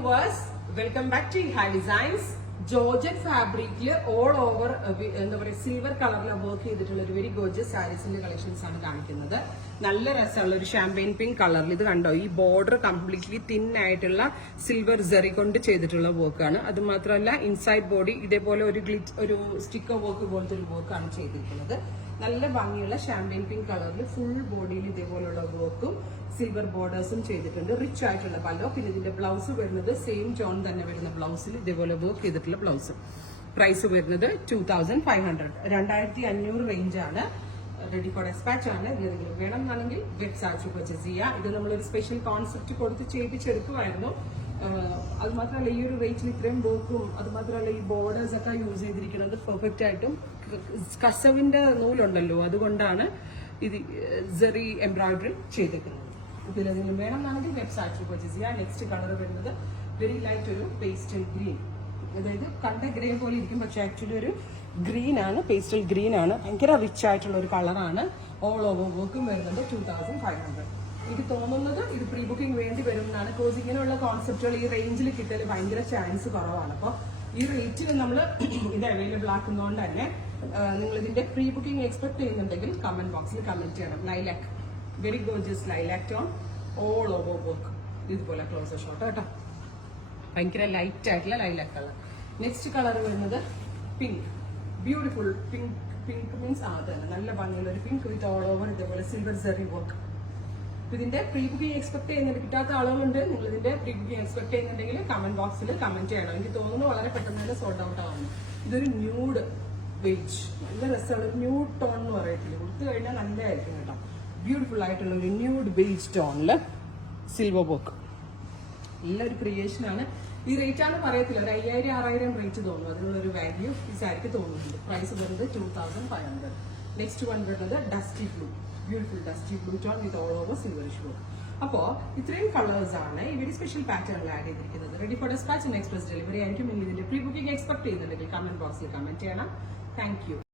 Viewers, welcome back to Hi Designs. Georgette ഫാബ്രിക്കില് all over എന്താ പറയുക സിൽവർ കളറിൽ വർക്ക് ചെയ്തിട്ടുള്ള ഒരു വെരി ഗോർജിയസ് സാരീസിന്റെ കളക്ഷൻസ് ആണ് കാണിക്കുന്നത്. നല്ല രസമുള്ള ഒരു ഷാമ്പെയിൻ പിങ്ക് കളറിൽ ഇത് കണ്ടോ, ഈ ബോർഡർ കംപ്ലീറ്റ്ലി തിൻ ആയിട്ടുള്ള സിൽവർ ജെറി കൊണ്ട് ചെയ്തിട്ടുള്ള വർക്കാണ്. അത് മാത്രമല്ല ഇൻസൈഡ് ബോഡി ഇതേപോലെ ഒരു സ്റ്റിക്കർ വർക്ക് പോലത്തെ ഒരു വർക്കാണ് ചെയ്തിരിക്കുന്നത്. നല്ല ഭംഗിയുള്ള ഷാമ്പെയിൻ പിങ്ക് കളറിൽ ഫുൾ ബോഡിയിൽ ഇതേപോലുള്ള വർക്കും സിൽവർ ബോർഡേഴ്സും ചെയ്തിട്ടുണ്ട്. റിച്ച് ആയിട്ടുള്ള പല്ലോ. പിന്നെ ഇതിന്റെ ബ്ലൗസ് വരുന്നത് സെയിം ടോൺ തന്നെ വരുന്ന ബ്ലൗസിൽ ഇതേപോലെ വർക്ക് ചെയ്തിട്ടുള്ള ബ്ലൗസ്. പ്രൈസ് വരുന്നത് 2500, 2500 റേഞ്ചാണ്. റെഡി ഫോർ ഡെസ്പാച്ച് ആണ്. എന്തെങ്കിലും വേണമെന്നാണെങ്കിൽ വെബ്സൈറ്റ് പർച്ചേസ് ചെയ്യുക. ഇത് നമ്മളൊരു സ്പെഷ്യൽ കോൺസെപ്റ്റ് കൊടുത്ത് ചെയ്യിപ്പിച്ചെടുക്കുമായിരുന്നു. അത് മാത്രമല്ല ഈ ഒരു റേറ്റിൽ ഇത്രയും വർക്കും അത് മാത്രമല്ല ഈ ബോർഡേഴ്സ് ഒക്കെ യൂസ് ചെയ്തിരിക്കുന്നത് പെർഫെക്റ്റ് ആയിട്ടും കസവിന്റെ നൂലുണ്ടല്ലോ അതുകൊണ്ടാണ് ഇത് ജെറി എംബ്രോയിഡറി ചെയ്തിരിക്കുന്നത്. ഇതിലെന്തെങ്കിലും വേണമെന്നാണെങ്കിൽ വെബ്സൈറ്റിൽ പർച്ചേസ് ചെയ്യുക. നെക്സ്റ്റ് കളർ വരുന്നത് വെരി ലൈറ്റ് ഒരു പേസ്റ്റൽ ഗ്രീൻ. അതായത് കണ്ട ഗ്രേ പോലെ ഇരിക്കും, പക്ഷെ ആക്ച്വലി ഒരു ഗ്രീൻ ആണ്, പേസ്റ്റൽ ഗ്രീൻ ആണ്. ഭയങ്കര റിച്ച് ആയിട്ടുള്ള ഒരു കളറാണ്. ഓൾ ഓവർ വർക്കും വരുന്നത് 2500. എനിക്ക് തോന്നുന്നത് ഇത് പ്രീ ബുക്കിംഗ് വേണ്ടി വരും എന്നാണ്. കോഴ്സ് ഇങ്ങനെയുള്ള കോൺസെപ്റ്റുകൾ ഈ റേഞ്ചിൽ കിട്ടൽ ഭയങ്കര ചാൻസ് കുറവാണ്. അപ്പോൾ ഈ റേറ്റിൽ നമ്മൾ ഇത് അവൈലബിൾ ആക്കുന്നതുകൊണ്ട് തന്നെ നിങ്ങൾ ഇതിന്റെ പ്രീ ബുക്കിംഗ് എക്സ്പെക്ട് ചെയ്യുന്നുണ്ടെങ്കിൽ കമന്റ് ബോക്സിൽ കമന്റ് ചെയ്യണം. Lilac, very gorgeous lilac tone, all over work. ഇതുപോലെ ക്ലോസർ ഷോട്ട് കേട്ടോ, ഭയങ്കര ലൈറ്റ് ആയിട്ടുള്ള ലൈലാക്ക് കളർ. നെക്സ്റ്റ് കളർ വരുന്നത് pink, beautiful pink. Pink means തന്നെ നല്ല ഭംഗിയുള്ള ഒരു പിങ്ക് വിത്ത് ഓൾ ഓവർ ഇതേപോലെ സിൽവർ സെറി വർക്ക്. ഇതിന്റെ പ്രീ ബുക്കിംഗ് എക്സ്പെക്ട് ചെയ്യുന്നത് കിട്ടാത്ത ആളുകളുണ്ട്. നിങ്ങൾ ഇതിന്റെ പ്രീ ബുക്കിംഗ് എക്സ്പെക്ട് ചെയ്യുന്നുണ്ടെങ്കിൽ കമന്റ് ബോക്സിൽ കമന്റ് ചെയ്യണം. എനിക്ക് തോന്നുന്നു വളരെ പെട്ടെന്ന് തന്നെ സോൾഡ് ഔട്ട് ആവുന്നു. ഇതൊരു ന്യൂഡ് ബേജ്, നല്ല രസമുള്ള ഒരു ന്യൂഡ് ടോൺ എന്ന് പറയത്തില്ല, കൊടുത്തു കഴിഞ്ഞാൽ നല്ലതായിരിക്കും കേട്ടോ. ബ്യൂട്ടിഫുൾ ആയിട്ടുള്ള ഒരു ന്യൂഡ് ബേജ് ടോണില് സിൽവർ വർക്ക്. നല്ലൊരു ക്രിയേഷൻ ആണ്. ഈ റേറ്റ് ആണ് പറയത്തില്ല, ഒരു 5000-6000 റേറ്റ് തോന്നുന്നു. അതിനുള്ളൊരു വാല്യൂ ഈ സാരിക്ക് തോന്നുന്നുണ്ട്. പ്രൈസ് വരുന്നത് 2500. നെക്സ്റ്റ് വൺ വരുന്നത് dusty blue, beautiful dusty blue tone with all over silverish work. അപ്പോൾ ഇത്രയും കളേഴ്സ് ആണ് ഈ വെരി സ്പെഷ്യൽ പാറ്റേണിൽ ആഡ് ചെയ്തിരിക്കുന്നത്. Ready for dispatch and express delivery ആയിരിക്കും. ഇതിന്റെ പ്രീ ബുക്കിംഗ് എക്സ്പെക്ട് ചെയ്യുന്നുണ്ടെങ്കിൽ കമന്റ് ബോക്സിൽ കമന്റ് ചെയ്യണം. Thank U.